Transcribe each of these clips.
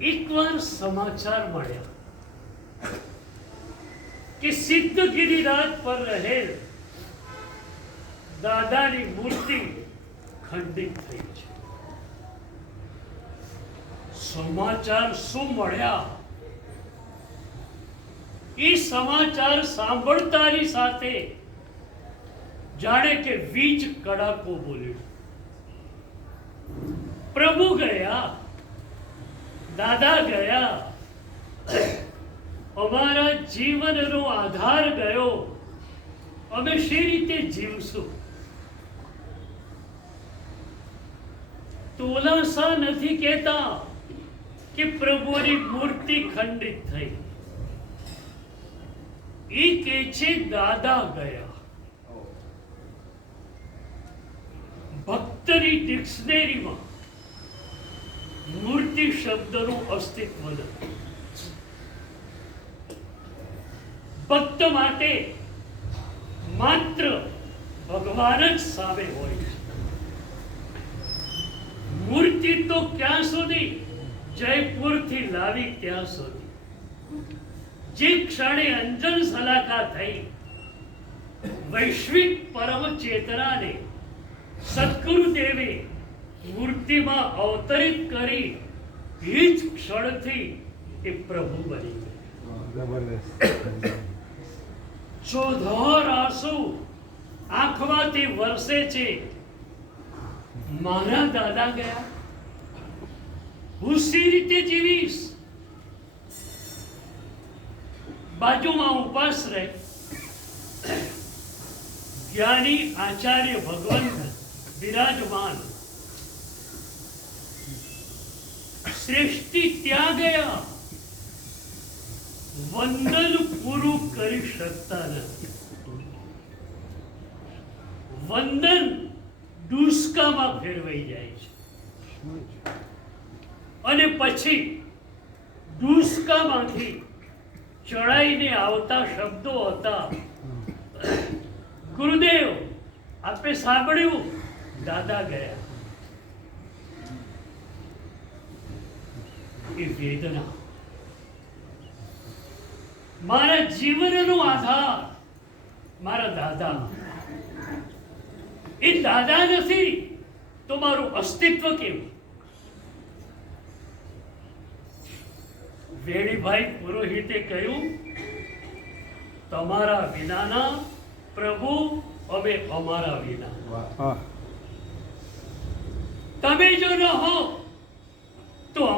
એકવાર સમાચાર મળ્યા કે સિદ્ધ ગિરિરાજ પર રહેલ દાદાની મૂર્તિ ખંડિત થઈ છે સમાચાર શું મળ્યા એ સમાચાર સાંભળતાની સાથે જાણે કે વીજ કડાકો બોલ્યો પ્રભુ ગયા દાદા ગયા. અમારા જીવનનો આધાર ગયો. અમે શી રીતે જીવશું? તોલાસા નથી કહેતા કે પ્રભુની મૂર્તિ ખંડિત થઈ. એ કે છે દાદા ગયા. ભક્તની ડિક્શનરીમાં મૂર્તિ શબ્દનું અસ્તિત્વ નથી ભક્ત માટે માત્ર ભગવાન જ સામે હોય મૂર્તિ તો ક્યાં સુધી? જયપુરથી લાવી ત્યાં સુધી. જે ક્ષણે અંજન સલાકા થઈ, વૈશ્વિક પરમ ચેતનાને સદગુરુદેવે મૂર્તિમાં અવતરિત કરી એ જ ક્ષણથી એ પ્રભુ બની ગયા. આંસુ આંખમાંથી વરસે છે મારા દાદા ગયા. હું સી રીતે જીવીશ? બાજુમાં ઉપાસ રહે. જ્ઞાની આચાર્ય ભગવાન વિરાજમાન શ્રેષ્ઠી ત્યાં ગયા વંદન પૂરું કરી શકતા નથી. વંદન દુષ્કામાં ફેરવાઈ જાય છે. અને પછી દુષ્કામાંથી ચડાઈને આવતા શબ્દો હતા. ગુરુદેવ, આપે સાંભળ્યું? દાદા ગયા. એ વેદના. મારા જીવનનો આધાર મારા દાદા એ દાદા નથી તો મારું અસ્તિત્વ કેવું? વેણીભાઈ પુરોહિતે કહ્યું તમારા વિનાના પ્રભુ અમે અમારા વિના. તમે જો ન હો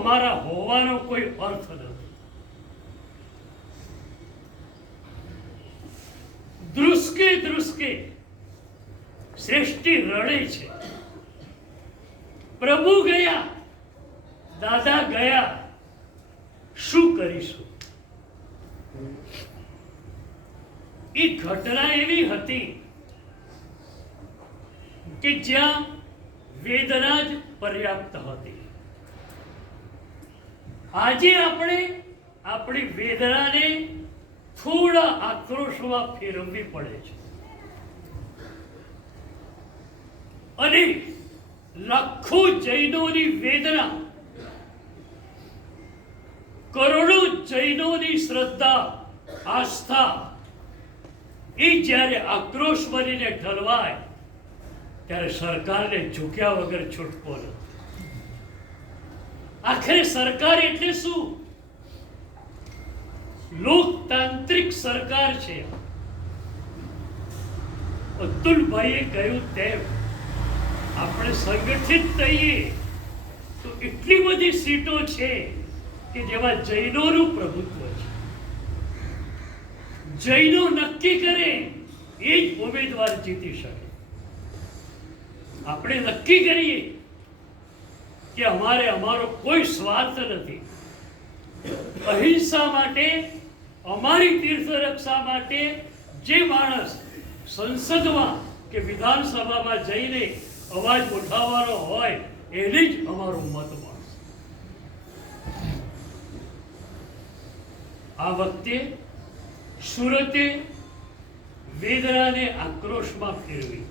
અમારા હોવાનો કોઈ અર્થ નથી. દૃષ્કે દૃષ્કે શ્રેષ્ઠી રડે છે. પ્રભુ ગયા, દાદા ગયા, શું કરીશું? એ ઘટના એવી હતી કે જ્યાં વેદના જ પર્યાપ્ત હતી. આજે આપણે આપણી વેદનાને થોડા આક્રોશમાં ફેરવવી પડે છે. અને લાખો જૈનોની વેદના, કરોડો જૈનોની શ્રદ્ધા, આસ્થા, એ જ્યારે આક્રોશ બનીને ઢલવાય, ત્યારે સરકારને ઝૂક્યા વગર છૂટકો નથી. આખરે સરકાર એટલે શું? લોકતાંત્રિક સરકાર છે. અતુલભાઈએ કહ્યું તેમ, આપણે સંગઠિત થઈએ તો એટલી બધી સીટો છે કે જેમાં જૈનોનું પ્રભુત્વ છે. જૈનો નક્કી કરે એ જ ઉમેદવાર જીતી શકે. આપણે નક્કી કરીએ કે અમારે અમારો કોઈ સ્વાર્થ નથી. અહિંસા માટે, અમારી તીર્થ રક્ષા માટે જે માણસ સંસદમાં કે વિધાનસભામાં જઈને અવાજ ઉઠાવવાનો હોય, એને જ અમારો મત મળશે આ વખતે સુરતે વેદનાને આક્રોશમાં ફેરવી.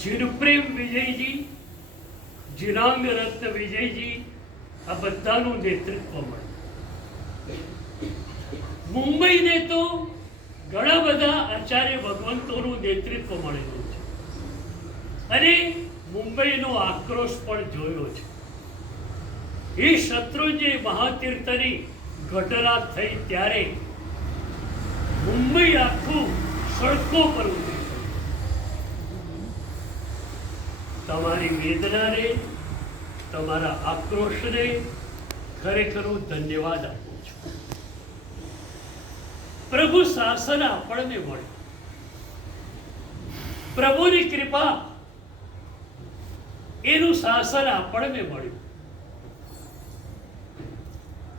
જીનપ્રેમ વિજયજી જીનાંગ રત્ન વિજયજી આ બધાનું નેતૃત્વ મળે. મુંબઈને તો ઘણા બધા આચાર્ય ભગવંતોનું નેતૃત્વ મળેલું છે. અને મુંબઈનો આક્રોશ પણ જોયો છે. એ શત્રુંજય મહાતીર્થની ઘટના થઈ ત્યારે મુંબઈ આખું સડકો પર ઉતરી તમારી વેદનાને, તમારા આક્રોશને ખરેખર હું ધન્યવાદ આપું છું. પ્રભુ શાસન આપણને મળ્યું પ્રભુની કૃપા એનું શાસન આપણને મળ્યું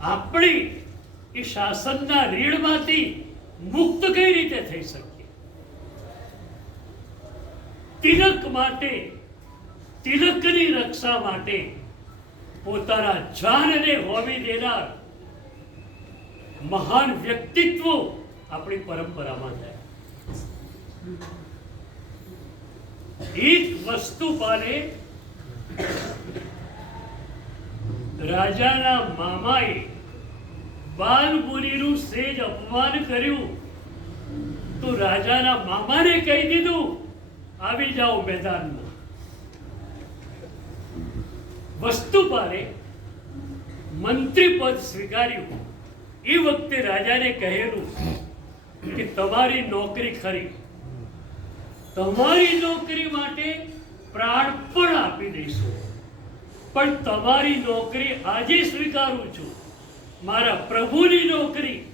આપણે એ શાસનના રીણમાંથી મુક્ત કઈ રીતે થઈ શકીએ? તિલક માટે તિલકની રક્ષા માટે પોતાના જાનને હોમી દેનાર મહાન વ્યક્તિત્વ આપણી પરંપરામાં થાય. એક વસ્તુ પાને રાજાના મામાએ બાલપુરીનું સેજ અપમાન કર્યું. તો રાજાના મામાને કહી દીધું, આવી જાઓ મેદાનમાં. વસ્તુ પારે મંત્રી પદ સ્વીકાર્યું. એ વખતે રાજાને કહેલું કે તમારી નોકરી ખરી. તમારી નોકરી માટે પ્રાણ પણ આપી દઈશું. પણ તમારી નોકરી આજે સ્વીકારું છું. મારા પ્રભુની નોકરી